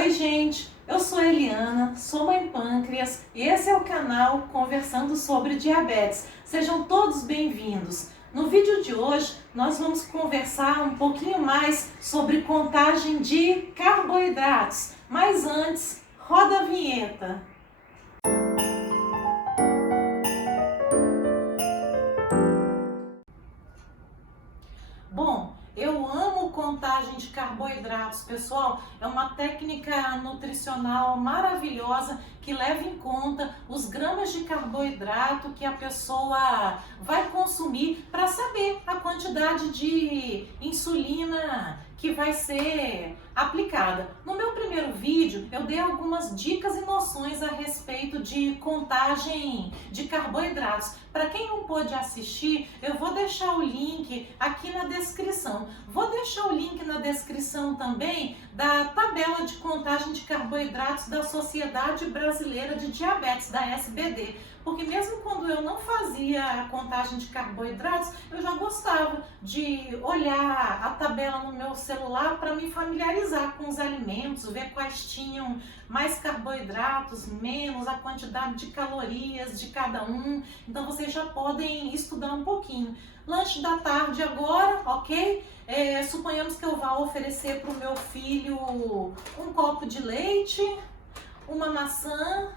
Oi gente, eu sou Eliana, sou mãe pâncreas e esse é o canal Conversando sobre Diabetes. Sejam todos bem-vindos. No vídeo de hoje nós vamos conversar um pouquinho mais sobre contagem de carboidratos. Mas antes, roda a vinheta. Bom, eu amo contagem de carboidratos, pessoal. É uma técnica nutricional maravilhosa que leva em conta os gramas de carboidrato que a pessoa vai consumir para saber a quantidade de insulina que vai ser aplicada. No meu primeiro vídeo, eu dei algumas dicas e noções a respeito de contagem de carboidratos. Para quem não pôde assistir, eu vou deixar o link aqui na descrição. Vou deixar o link na descrição também da tabela de contagem de carboidratos da Sociedade Brasileira de Diabetes, da SBD. Porque mesmo quando eu não fazia a contagem de carboidratos, eu já gostava de olhar a tabela no meu celular para me familiarizar com os alimentos, ver quais tinham mais carboidratos, menos, a quantidade de calorias de cada um. Então vocês já podem estudar um pouquinho. Lanche da tarde agora, ok? Suponhamos que eu vá oferecer para o meu filho um copo de leite, uma maçã,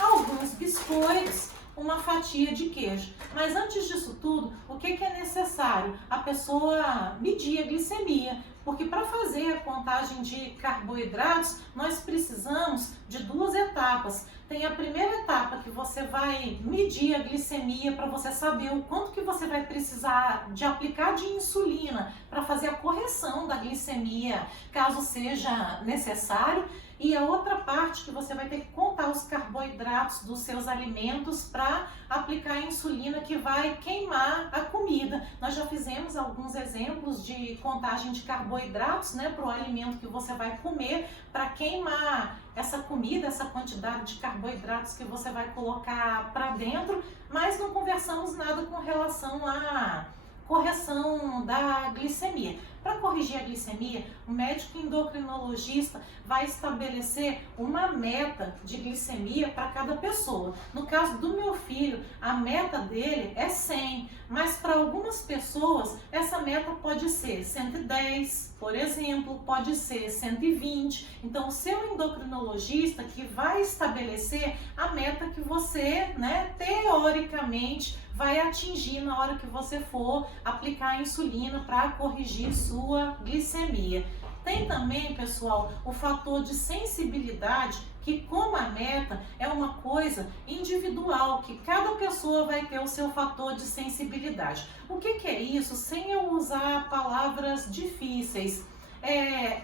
alguns biscoitos, uma fatia de queijo. Mas antes disso tudo, o que é necessário? A pessoa medir a glicemia, porque para fazer a contagem de carboidratos, nós precisamos de duas etapas. Tem a primeira etapa que você vai medir a glicemia para você saber o quanto que você vai precisar de aplicar de insulina para fazer a correção da glicemia, caso seja necessário. E a outra parte que você vai ter que contar os carboidratos dos seus alimentos para aplicar a insulina que vai queimar a comida. Nós já fizemos alguns exemplos de contagem de carboidratos, né, para o alimento que você vai comer, para queimar essa comida, essa quantidade de carboidratos que você vai colocar para dentro, mas não conversamos nada com relação à correção da glicemia. Para corrigir a glicemia, o médico endocrinologista vai estabelecer uma meta de glicemia para cada pessoa. No caso do meu filho, a meta dele é 100, mas para algumas pessoas essa meta pode ser 110, por exemplo, pode ser 120. Então, o seu endocrinologista que vai estabelecer a meta que você, teoricamente, vai atingir na hora que você for aplicar a insulina para corrigir sua glicemia. Tem também, pessoal, o fator de sensibilidade, que como a meta é uma coisa individual, que cada pessoa vai ter o seu fator de sensibilidade. O que é isso? Sem eu usar palavras difíceis.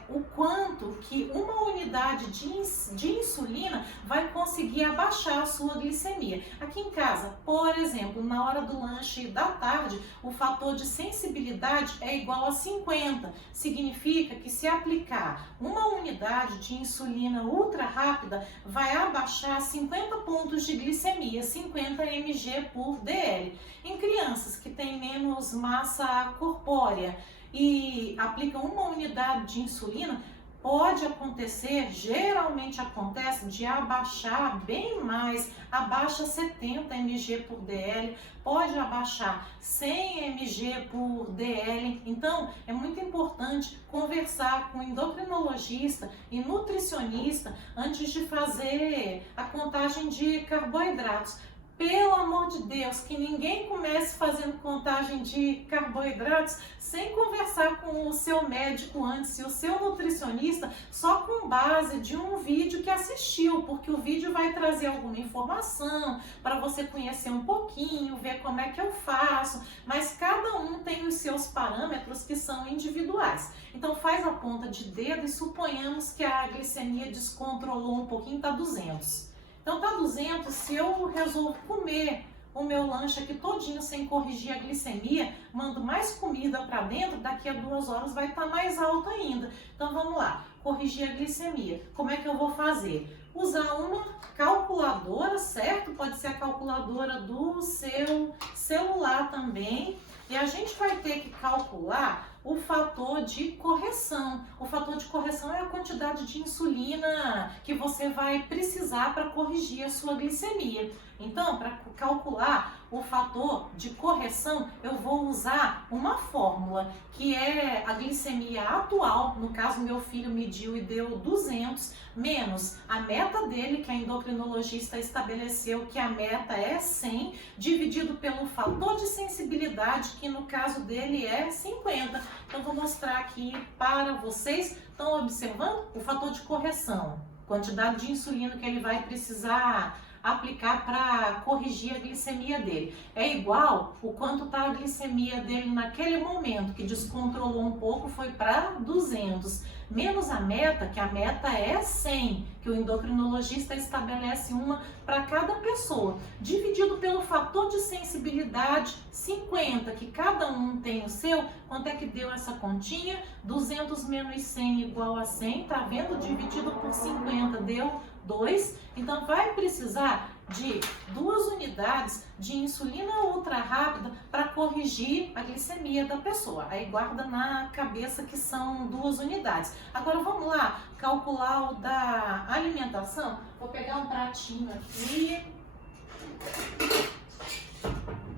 O quanto que uma unidade de insulina vai conseguir abaixar a sua glicemia. Aqui em casa, por exemplo, na hora do lanche da tarde, o fator de sensibilidade é igual a 50. Significa que se aplicar uma unidade de insulina ultra rápida, vai abaixar 50 pontos de glicemia, 50 mg por dl. Em crianças que têm menos massa corpórea e aplicam uma unidade de insulina, pode acontecer, geralmente acontece, de abaixar bem mais, abaixa 70 mg por dl, pode abaixar 100 mg por dl. Então, é muito importante conversar com o endocrinologista e nutricionista antes de fazer a contagem de carboidratos. Pelo amor de Deus, que ninguém comece fazendo contagem de carboidratos sem conversar com o seu médico antes e o seu nutricionista só com base de um vídeo que assistiu, porque o vídeo vai trazer alguma informação para você conhecer um pouquinho, ver como é que eu faço, mas cada um tem os seus parâmetros que são individuais. Então faz a ponta de dedo e suponhamos que a glicemia descontrolou um pouquinho, está 200. Então tá 200, se eu resolvo comer o meu lanche aqui todinho sem corrigir a glicemia, mando mais comida para dentro, daqui a 2 horas vai estar mais alto ainda. Então vamos lá, corrigir a glicemia. Como é que eu vou fazer? Usar uma calculadora, certo? Pode ser a calculadora do seu celular também. E a gente vai ter que calcular o fator de correção. O fator de correção é a quantidade de insulina que você vai precisar para corrigir a sua glicemia. Então, para calcular o fator de correção, eu vou usar uma fórmula, que é a glicemia atual. No caso, meu filho mediu e deu 200, menos a meta dele, que a endocrinologista estabeleceu que a meta é 100, dividido pelo fator de sensibilidade, que no caso dele é 50. Então, vou mostrar aqui para vocês. Estão observando o fator de correção, quantidade de insulina que ele vai precisar aplicar para corrigir a glicemia dele. É igual o quanto está a glicemia dele naquele momento, que descontrolou um pouco, foi para 200, menos a meta, que a meta é 100, que o endocrinologista estabelece uma para cada pessoa, dividido pelo fator de sensibilidade, 50, que cada um tem o seu. Quanto é que deu essa continha? 200 menos 100 igual a 100, tá vendo? Dividido por 50 deu 2, então vai precisar de 2 unidades de insulina ultra rápida para corrigir a glicemia da pessoa. Aí guarda na cabeça que são 2 unidades. Agora vamos lá calcular o da alimentação. Vou pegar um pratinho aqui.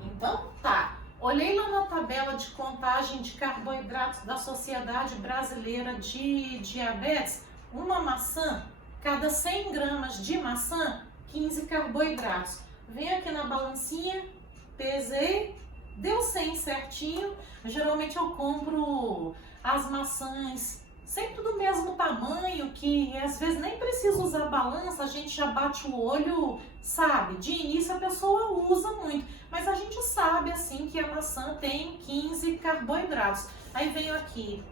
Então tá. Olhei lá na tabela de contagem de carboidratos da Sociedade Brasileira de Diabetes, uma maçã, cada 100 gramas de maçã, 15 carboidratos. Venho aqui na balancinha, pesei, deu 100 certinho. Geralmente eu compro as maçãs sempre do mesmo tamanho, que às vezes nem precisa usar balança, a gente já bate o olho, sabe? De início a pessoa usa muito, mas a gente sabe assim que a maçã tem 15 carboidratos. Aí venho aqui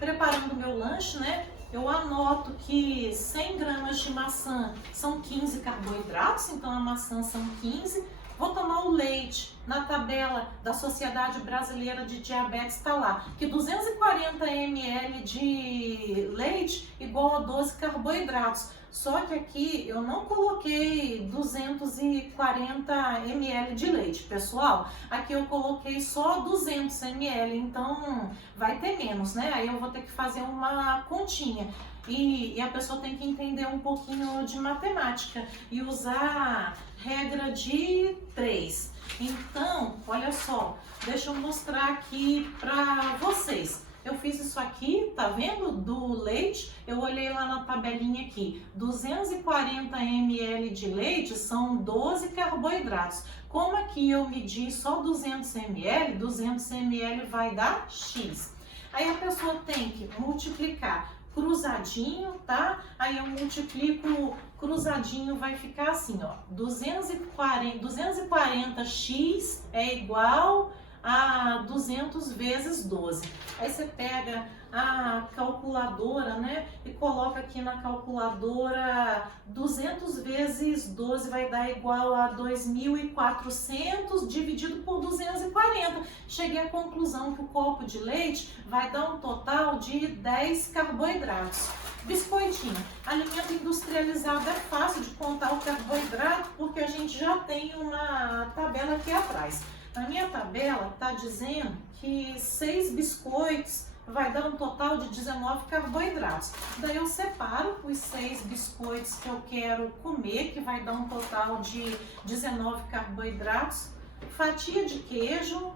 preparando o meu lanche, né? Eu anoto que 100 gramas de maçã são 15 carboidratos, então a maçã são 15. Vou tomar o leite. Na tabela da Sociedade Brasileira de Diabetes está lá que 240 ml de leite igual a 12 carboidratos. Só que aqui eu não coloquei 240 ml de leite, pessoal. Aqui eu coloquei só 200 ml, então vai ter menos, né? Aí eu vou ter que fazer uma continha. E a pessoa tem que entender um pouquinho de matemática e usar regra de 3. Então, olha só, deixa eu mostrar aqui para vocês. Eu fiz isso aqui, tá vendo? Do leite, eu olhei lá na tabelinha aqui, 240 ml de leite são 12 carboidratos. Como aqui eu medi só 200 ml, 200 ml vai dar X. Aí a pessoa tem que multiplicar cruzadinho, tá? Aí eu multiplico cruzadinho, vai ficar assim, ó, 240x é igual a 200 vezes 12. Aí você pega a calculadora, né, e coloca aqui na calculadora 200 vezes 12 vai dar igual a 2.400 dividido por 240. Cheguei à conclusão que o copo de leite vai dar um total de 10 carboidratos. Biscoitinho, alimento industrializado é fácil de contar o carboidrato porque a gente já tem uma tabela aqui atrás. Na minha tabela está dizendo que 6 biscoitos vai dar um total de 19 carboidratos. Daí eu separo os 6 biscoitos que eu quero comer, que vai dar um total de 19 carboidratos. Fatia de queijo,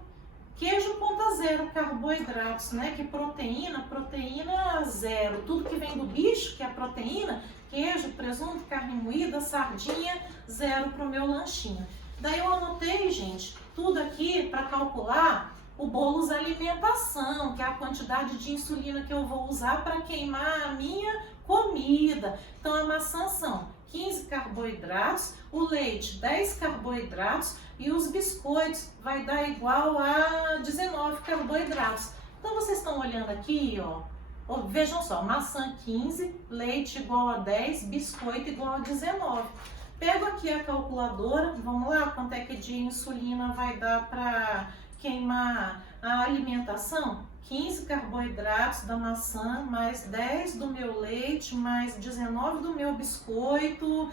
queijo 0,0 carboidratos, né? Que proteína 0. Tudo que vem do bicho, que é proteína, queijo, presunto, carne moída, sardinha, 0 para o meu lanchinho. Daí eu anotei, gente, tudo aqui para calcular o bônus alimentação, que é a quantidade de insulina que eu vou usar para queimar a minha comida. Então a maçã são 15 carboidratos, o leite 10 carboidratos e os biscoitos vai dar igual a 19 carboidratos. Então vocês estão olhando aqui, ó, vejam só, maçã 15, leite igual a 10, biscoito igual a 19. Pego aqui a calculadora, vamos lá, quanto é que de insulina vai dar para queimar a alimentação? 15 carboidratos da maçã, mais 10 do meu leite, mais 19 do meu biscoito,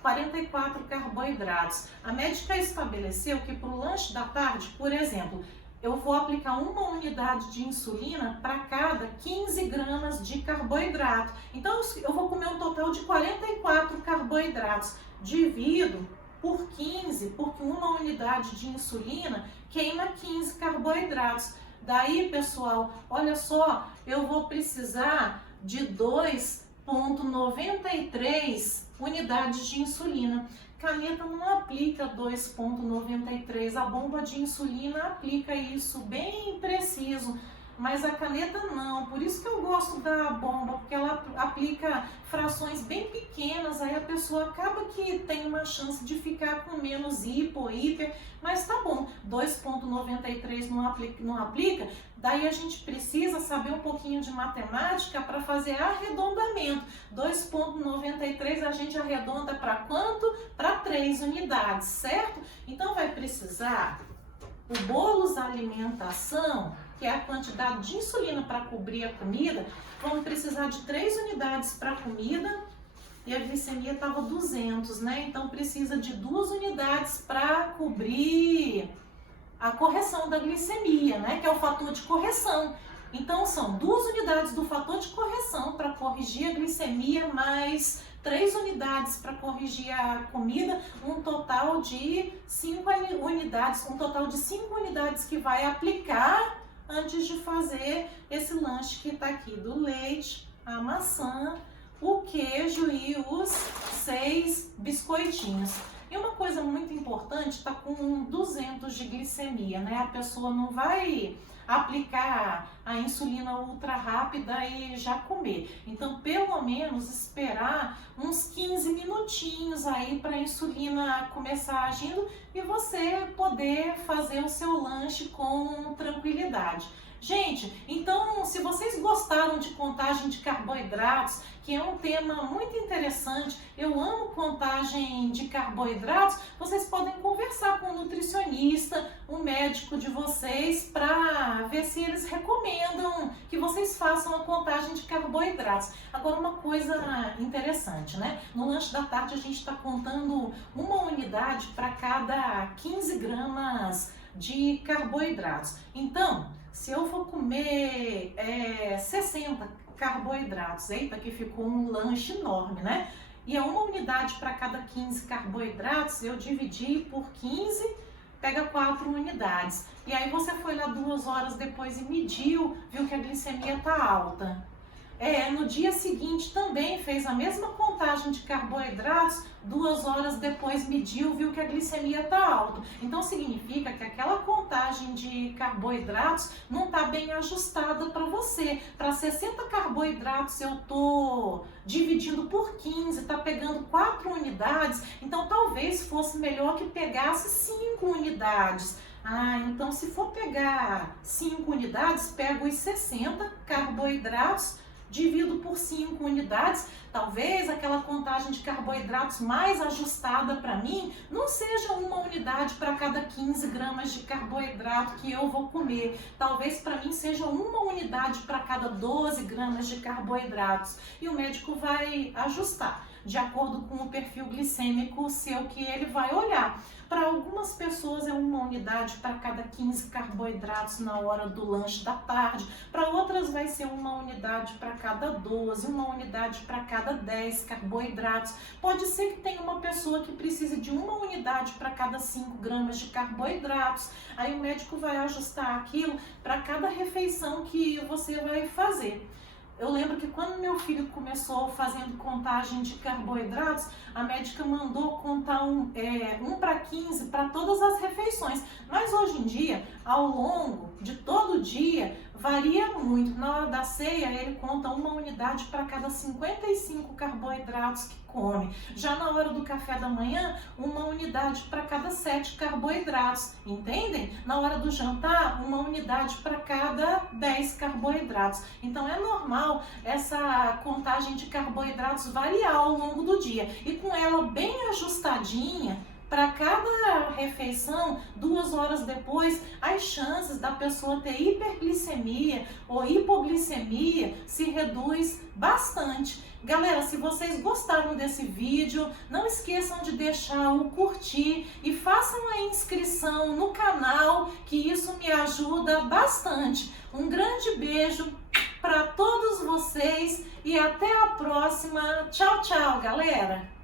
44 carboidratos. A médica estabeleceu que para o lanche da tarde, por exemplo, eu vou aplicar 1 unidade de insulina para cada 15 gramas de carboidrato. Então, eu vou comer um total de 44 carboidratos. Divido por 15, porque 1 unidade de insulina queima 15 carboidratos. Daí, pessoal, olha só, eu vou precisar de 2,93 unidades de insulina. Caneta não aplica 2,93, a bomba de insulina aplica isso bem preciso, mas a caneta não. Por isso que eu gosto da bomba, porque ela aplica frações bem pequenas, aí a pessoa acaba que tem uma chance de ficar com menos hipo, hiper, mas tá bom, 2,93 não aplica, daí a gente precisa saber um pouquinho de matemática para fazer arredondamento. 2,93 a gente arredonda para quanto? Para 3 unidades, certo? Então vai precisar o bolos alimentação, que é a quantidade de insulina para cobrir a comida, vamos precisar de 3 unidades para comida e a glicemia estava 200, né? Então precisa de 2 unidades para cobrir a correção da glicemia, né? Que é o fator de correção. Então são 2 unidades do fator de correção para corrigir a glicemia, mais 3 unidades para corrigir a comida, um total de 5 unidades, um total de 5 unidades que vai aplicar antes de fazer esse lanche que está aqui, do leite, a maçã, o queijo e os 6 biscoitinhos. E uma coisa muito importante, está com 200 de glicemia, né? A pessoa não vai aplicar a insulina ultra rápida e já comer. Então, pelo menos esperar uns 15 minutinhos aí para a insulina começar agindo e você poder fazer o seu lanche com tranquilidade. Gente, então, se vocês gostaram de contagem de carboidratos, que é um tema muito interessante, eu amo contagem de carboidratos, vocês podem conversar com o nutricionista, o médico de vocês, para ver se eles recomendam que vocês façam a contagem de carboidratos. Agora, uma coisa interessante, né? No lanche da tarde a gente está contando 1 unidade para cada 15 gramas de carboidratos. Então, se eu for comer 60 carboidratos, eita, que ficou um lanche enorme, né? E é 1 unidade para cada 15 carboidratos, eu dividi por 15, pega 4 unidades. E aí você foi lá 2 horas depois e mediu, viu que a glicemia tá alta. No dia seguinte também fez a mesma contagem de carboidratos, 2 horas depois mediu, viu que a glicemia está alta. Então significa que aquela contagem de carboidratos não está bem ajustada para você. Para 60 carboidratos eu estou dividindo por 15, está pegando 4 unidades, então talvez fosse melhor que pegasse 5 unidades. Então se for pegar 5 unidades, pego os 60 carboidratos, divido por 5 unidades, talvez aquela contagem de carboidratos mais ajustada para mim não seja 1 unidade para cada 15 gramas de carboidrato que eu vou comer. Talvez para mim seja 1 unidade para cada 12 gramas de carboidratos. E o médico vai ajustar de acordo com o perfil glicêmico seu que ele vai olhar. Para algumas pessoas é 1 unidade para cada 15 carboidratos na hora do lanche da tarde, para outras vai ser 1 unidade para cada 12, 1 unidade para cada 10 carboidratos. Pode ser que tenha uma pessoa que precise de 1 unidade para cada 5 gramas de carboidratos, aí o médico vai ajustar aquilo para cada refeição que você vai fazer. Eu lembro que quando meu filho começou fazendo contagem de carboidratos, a médica mandou contar 1 para 15 para todas as refeições. Mas hoje em dia, ao longo de todo o dia, varia muito. Na hora da ceia, ele conta 1 unidade para cada 55 carboidratos que come. Já na hora do café da manhã, 1 unidade para cada 7 carboidratos, entendem? Na hora do jantar, 1 unidade para cada 10 carboidratos. Então é normal essa contagem de carboidratos variar ao longo do dia. E com ela bem ajustadinha, para cada refeição, 2 horas depois, as chances da pessoa ter hiperglicemia ou hipoglicemia se reduz bastante. Galera, se vocês gostaram desse vídeo, não esqueçam de deixar o curtir e façam a inscrição no canal, que isso me ajuda bastante. Um grande beijo para todos vocês e até a próxima. Tchau, tchau, galera!